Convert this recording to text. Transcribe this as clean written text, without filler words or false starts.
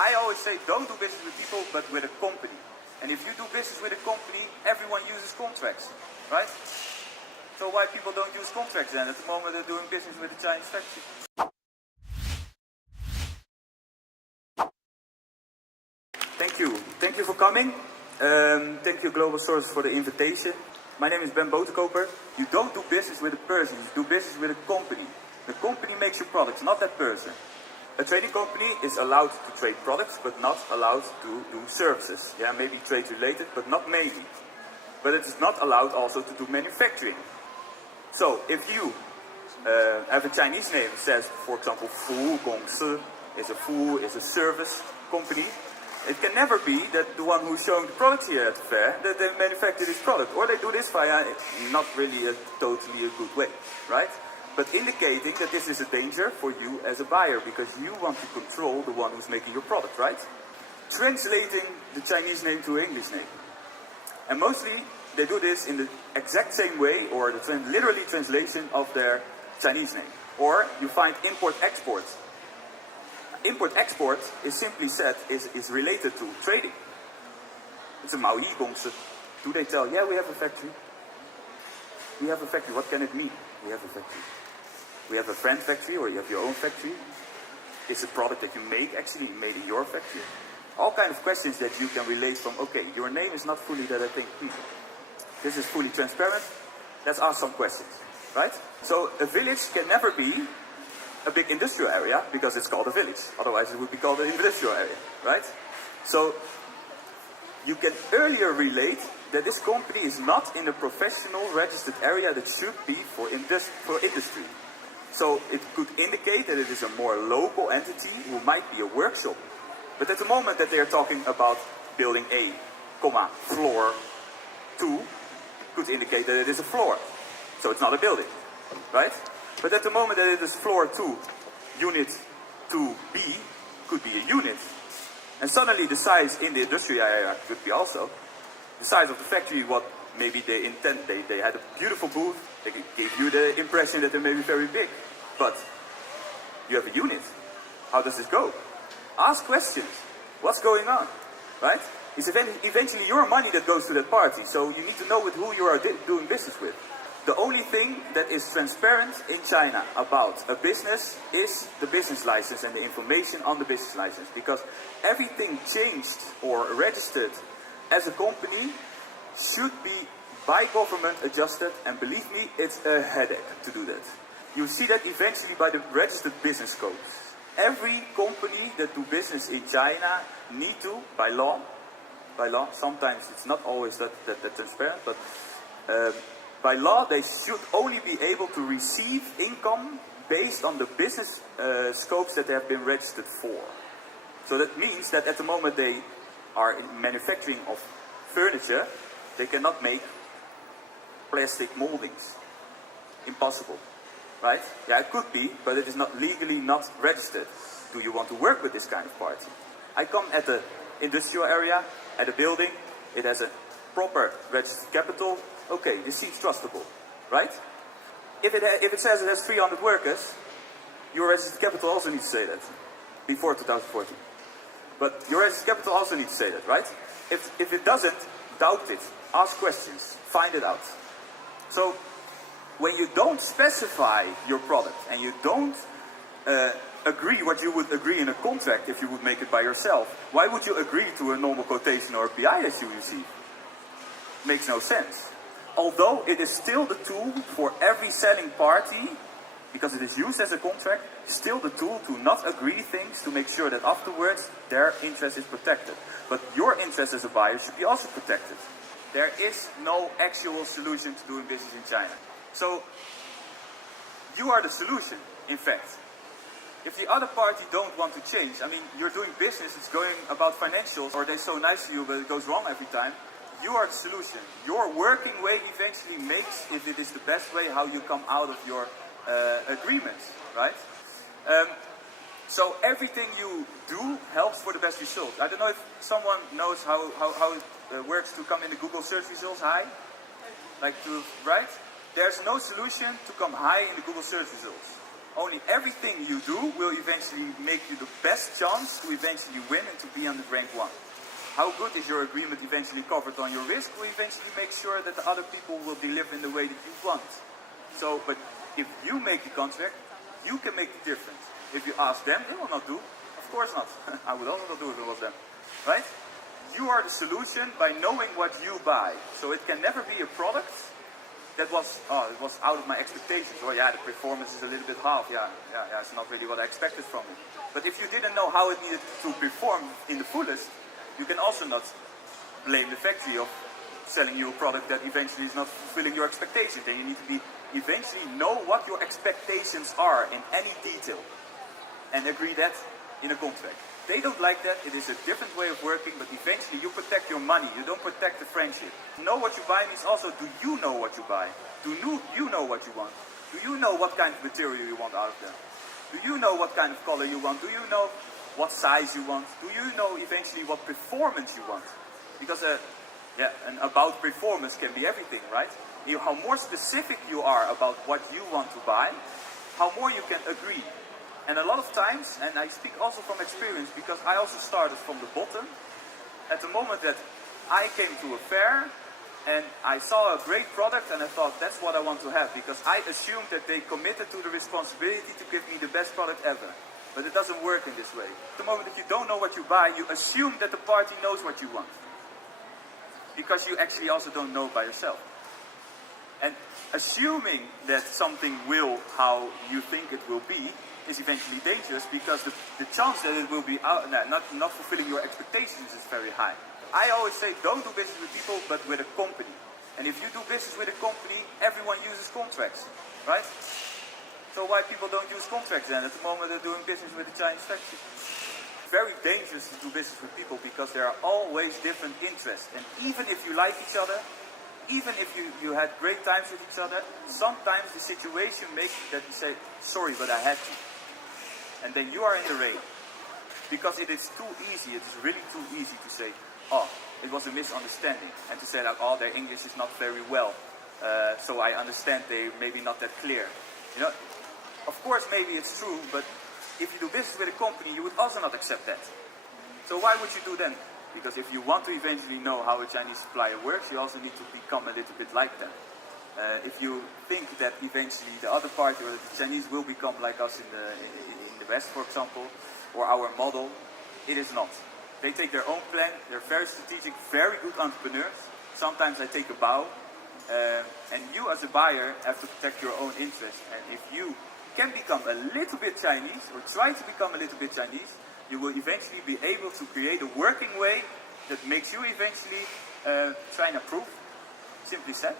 I always say don't do business with people, but with a company. And if you do business with a company, everyone uses contracts, right? So why people don't use contracts then at the moment they're doing business with a Chinese factory? Thank you for coming. Thank you Global Source for the invitation. My name is Boterkooper. You don't do business with a person, you do business with a company. The company makes your products, not that person. A trading company is allowed to trade products, but not allowed to do services. Yeah, maybe trade related, but not mainly. But it is not allowed also to do manufacturing. So, if you have a Chinese name, says, for example, Fu Gong Si, is a service company, it can never be that the one who's showing the products here at the fair, that they manufacture this product. Or they do this via not really totally a good way, right? But indicating that this is a danger for you as a buyer, because you want to control the one who's making your product, right? Translating the Chinese name to an English name. And mostly, they do this in the exact same way, or the literally translation of their Chinese name. Or you find import-export. Import-export is simply said, is related to trading. It's a Maui Gongse. Do they tell, yeah, we have a factory? We have a factory, what can it mean? We have a factory. We have a friend factory, or you have your own factory. Is the product that you make actually made in your factory? All kind of questions that you can relate from, okay, your name is not fully that I think, this is fully transparent. Let's ask some questions, right? So a village can never be a big industrial area because it's called a village. Otherwise it would be called an industrial area, right? So you can earlier relate that this company is not in a professional registered area that should be for industry. So it could indicate that it is a more local entity who might be a workshop. But at the moment that they are talking about building A, floor 2, could indicate that it is a floor. So it's not a building, right? But at the moment that it is floor 2, unit 2B, could be a unit. And suddenly the size in the industrial area could be also the size of the factory, what maybe they intend. They had a beautiful booth, they gave you the impression that they may be very big. But you have a unit. How does this go? Ask questions. What's going on, right? It's eventually your money that goes to that party, so you need to know with who you are doing business with. The only thing that is transparent in China about a business is the business license and the information on the business license. Because everything changed or registered as a company should be by government adjusted, and believe me, it's a headache to do that. You see that eventually by the registered business codes. Every company that do business in China need to, by law, sometimes it's not always that transparent, but by law they should only be able to receive income based on the business scopes that they have been registered for. So that means that at the moment they are in manufacturing of furniture, they cannot make plastic moldings. Impossible. Right? Yeah, it could be, but it is not legally not registered. Do you want to work with this kind of party? I come at the industrial area, at a building, it has a proper registered capital. Okay, this seems trustable, right? If it says it has 300 workers, your registered capital also needs to say that, before 2014. But your registered capital also needs to say that, right? If it doesn't, doubt it, ask questions, find it out. So, when you don't specify your product and you don't agree what you would agree in a contract if you would make it by yourself, why would you agree to a normal quotation or a PI as you receive? Makes no sense. Although it is still the tool for every selling party, because it is used as a contract, still the tool to not agree things to make sure that afterwards their interest is protected. But your interest as a buyer should be also protected. There is no actual solution to doing business in China. So, you are the solution, in fact. If the other party don't want to change, I mean, you're doing business, it's going about financials, or they're so nice to you, but it goes wrong every time. You are the solution. Your working way eventually makes, if it is the best way, how you come out of your agreements, right? So everything you do helps for the best result. I don't know if someone knows how it works to come in the Google search results high, like to, right? There's no solution to come high in the Google search results. only everything you do will eventually make you the best chance to eventually win and to be on the rank 1. How good is your agreement eventually covered on your risk will eventually make sure that the other people will deliver in the way that you want. So, but if you make the contract, you can make the difference. If you ask them, they will not do. Of course not. I would also not do if it was them. Right? You are the solution by knowing what you buy. So it can never be a product that was, it was out of my expectations. Oh yeah, the performance is a little bit half. Yeah, it's not really what I expected from it. But if you didn't know how it needed to perform in the fullest, you can also not blame the factory of selling you a product that eventually is not fulfilling your expectations. Then you need to be eventually know what your expectations are in any detail and agree that in a contract. They don't like that, it is a different way of working, but eventually you protect your money, you don't protect the friendship. Know what you buy means also, do you know what you buy? Do you know what you want? Do you know what kind of material you want out of them? Do you know what kind of color you want? Do you know what size you want? Do you know eventually what performance you want? Because and about performance can be everything, right? How more specific you are about what you want to buy, how more you can agree. And a lot of times, and I speak also from experience because I also started from the bottom, at the moment that I came to a fair and I saw a great product and I thought that's what I want to have because I assumed that they committed to the responsibility to give me the best product ever. But it doesn't work in this way. At the moment that you don't know what you buy, you assume that the party knows what you want. Because you actually also don't know by yourself. And assuming that something will how you think it will be is eventually dangerous because the chance that it will be not fulfilling your expectations is very high. I always say don't do business with people but with a company. And if you do business with a company, everyone uses contracts, right? So why people don't use contracts then at the moment they're doing business with the Chinese factory? Very dangerous to do business with people because there are always different interests. And even if you like each other, even if you had great times with each other, sometimes the situation makes that you say, sorry, but I had to. And then you are in the rain. Because it is too easy, it is really too easy to say, oh, it was a misunderstanding. And to say like, oh, their English is not very well. So I understand they maybe not that clear. You know, of course maybe it's true, but if you do business with a company, you would also not accept that. So why would you do then? Because if you want to eventually know how a Chinese supplier works, you also need to become a little bit like them. If you think that eventually the other party or the Chinese will become like us in the West, for example, or our model, it is not. They take their own plan, they're very strategic, very good entrepreneurs. Sometimes I take a bow. And you as a buyer have to protect your own interests. And if you can become a little bit Chinese, or try to become a little bit Chinese, you will eventually be able to create a working way that makes you eventually China-proof, simply said.